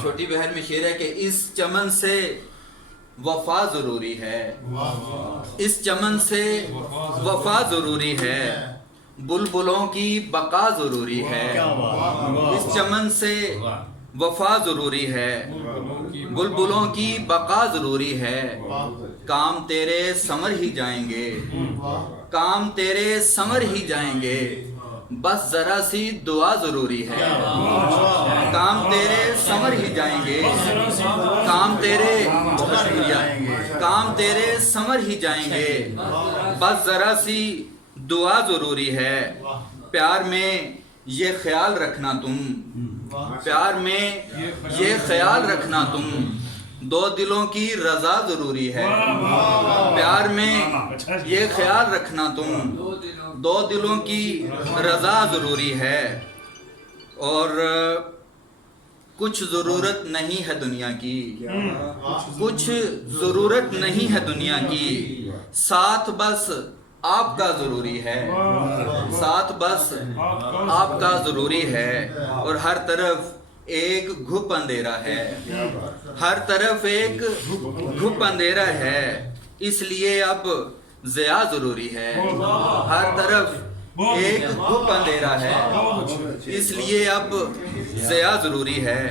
چھوٹی بہن میں شعر ہے کہ اس چمن سے وفا ضروری ہے، اس چمن سے وفا ضروری ہے، بلبلوں کی بقا ضروری ہے، اس چمن سے وفا ضروری ہے، بلبلوں کی بقا ضروری ہے، کام تیرے سمر ہی جائیں گے، کام تیرے سمر ہی جائیں گے، بس ذرا سی دعا ضروری ہے، کام تیرے سمر ہی جائیں گے، کام تیرے بہت شکریہ، کام تیرے سمر ہی جائیں گے، بس ذرا سی دعا ضروری ہے، پیار میں یہ خیال رکھنا تم، پیار میں یہ خیال رکھنا تم، دو دلوں کی رضا ضروری ہے، پیار میں یہ خیال رکھنا تم، دو دلوں کی رضا ضروری ہے، اور کچھ ضرورت نہیں ہے دنیا کی، کچھ ضرورت نہیں ہے دنیا کی، ساتھ بس آپ کا ضروری ہے، ساتھ بس آپ کا ضروری ہے، اور ہر طرف ایک گھپ اندھیرا ہے، ہر طرف ایک گھپ اندھیرا ہے، اس لیے اب ضیاء ضروری ہے، ہر طرف ایک گھپ اندھیرا ہے، اس لیے اب ضیاء ضروری ہے۔